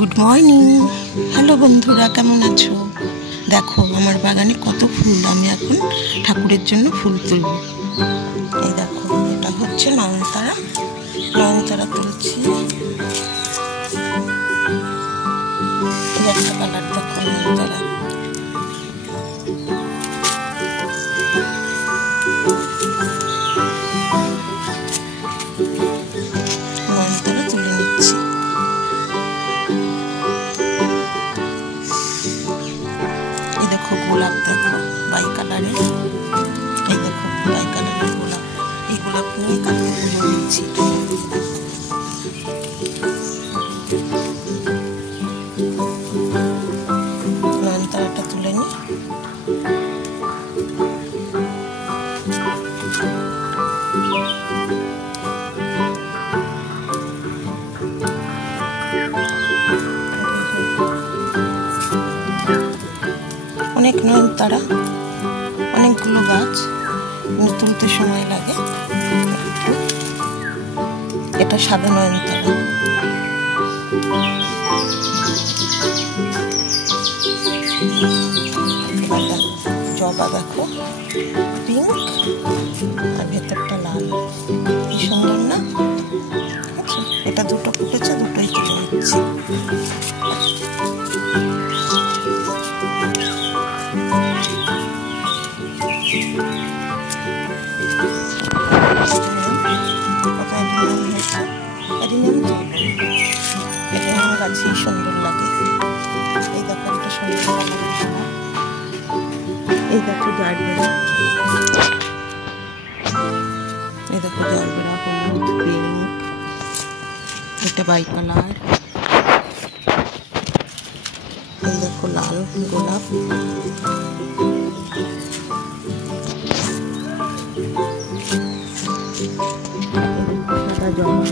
Good morning. Hello বন্ধুরা, কেমন আছো? দেখো আমার বাগানে কত ফুল। আমি এখন ঠাকুরের জন্য ফুল তুলব। এই দেখো, এটা হচ্ছে নয়নতারা। নয়নতারা তুলছি। এই একটা কালার দেখো, নয়নতারা। নয়নতারা তুলে নিচ্ছি। এই দেখো গোলাপ, দেখো বাই কালারের। এই দেখো বাই কালারের গোলাপ। এই গোলাপ নিয়ে কালকে পুজো দিচ্ছি। নয়নতারাটা তুলে নিই। অনেক নয়নতারা, অনেকগুলো গাছ, তুলতে সময় লাগে। এটা সাদা নয়নতারা। জবা দেখো, পিঙ্ক আর ভেতরটা লাল। কি সুন্দর না? এটা দুটো ফুটেছে, দুটোই তুলে নিচ্ছি। গাছই সুন্দর লাগে। এই দেখো একটা সুন্দর কালার। এই দেখো জারবেরা। এই দেখো জারবেরা, হলুদ, পিঙ্ক। এটা বাই কালার। এই দেখো লাল গোলাপ। সাদা জবা,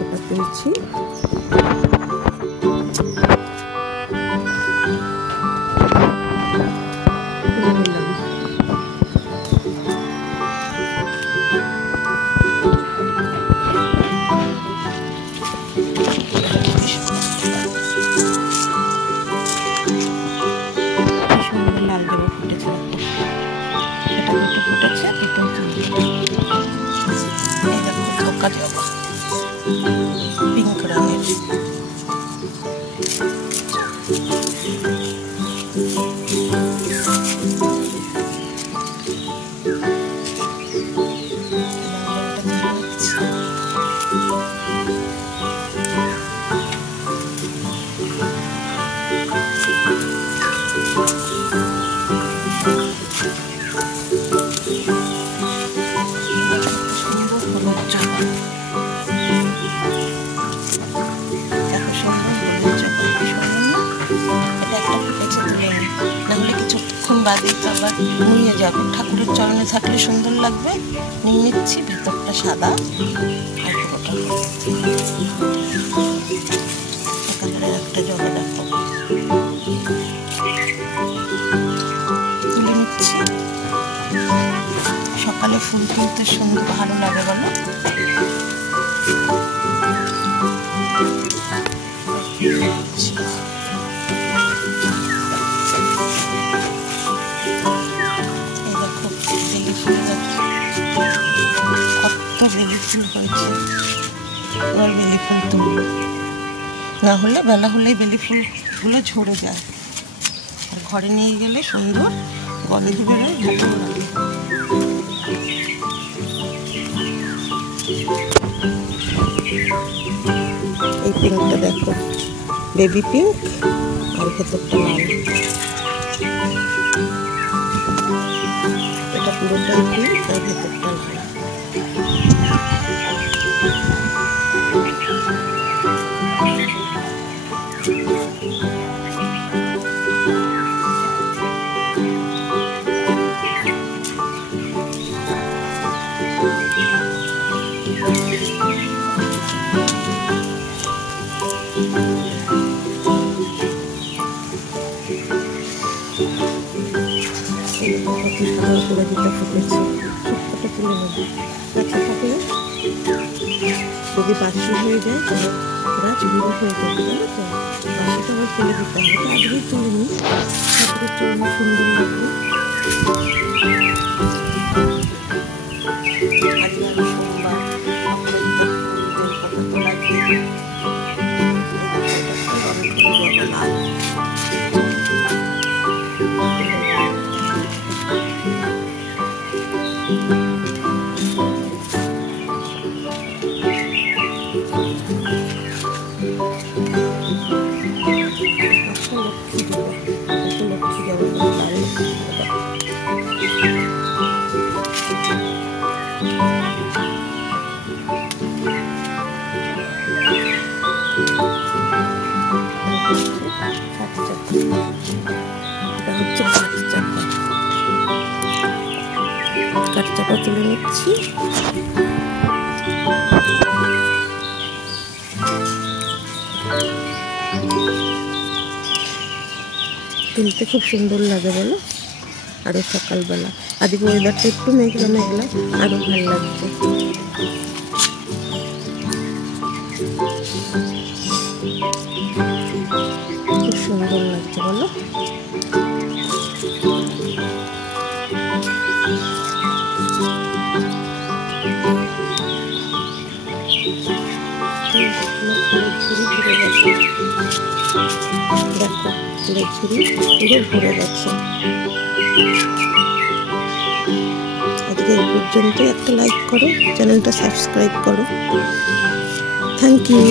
এটা তুলছি। লাল জবা ফুটেছে, এটা দুটো ফুটেছে, দুটো তুলছি। এই দেখো ধোকা জবা, পিঙ্ক রঙের। বাদে তো আবার নুয়ে যাবে। ঠাকুরের চরণে থাকলে সুন্দর লাগবে। নিয়ে নিচ্ছি। ভেতরটা সাদা আর পুরোটা কালারের একটা জবা দেখো, তুলে নিচ্ছি। সকালে ফুল তুলতে সুন্দর ভালো লাগে বলো। বেলি ফুল হয়েছে, এবার বেলি ফুল তুলব। না হলে বেলা হলেই বেলি ফুলগুলো ঝরে যায়। আর ঘরে নিয়ে গেলে সুন্দর গন্ধ বেরোয়, ভালো লাগে। এই পিঙ্কটা দেখো, বেবি পিঙ্ক আর ভেতরটা লাল। এটা পুরোটাই পিঙ্ক আর ভেতরটা লাল। অপরাজিতা ফুটেছে, ছোট্টটা তুলে নেব। গাছে থাকলে যদি বাসি হয়ে যায় তাহলে গাছ বিরূপ হয়ে যাবে, জানো তো। তুলে দিতে হবে। আজকেই তুলে নিই, ঠাকুরের চুল সুন্দর লাগবে। আজকে আমি সোমবার, কথা তো লাগবে। কাঠচাপা তুলে নিচ্ছি। তুলতে খুব সুন্দর লাগে বলো, আরো সকালবেলা। আজকে ওয়েদারটা একটু মেঘলা মেঘলা, আরো ভালো লাগছে। খুব সুন্দর লাগছে বলো। ঝুড়ি ভরে গেছে, দেখো ফুলের ঝুড়ি পুরো ভরে গেছে। আজকে এই পর্যন্ত। একটা লাইক করো, চ্যানেলটা সাবস্ক্রাইব করো। Thank you.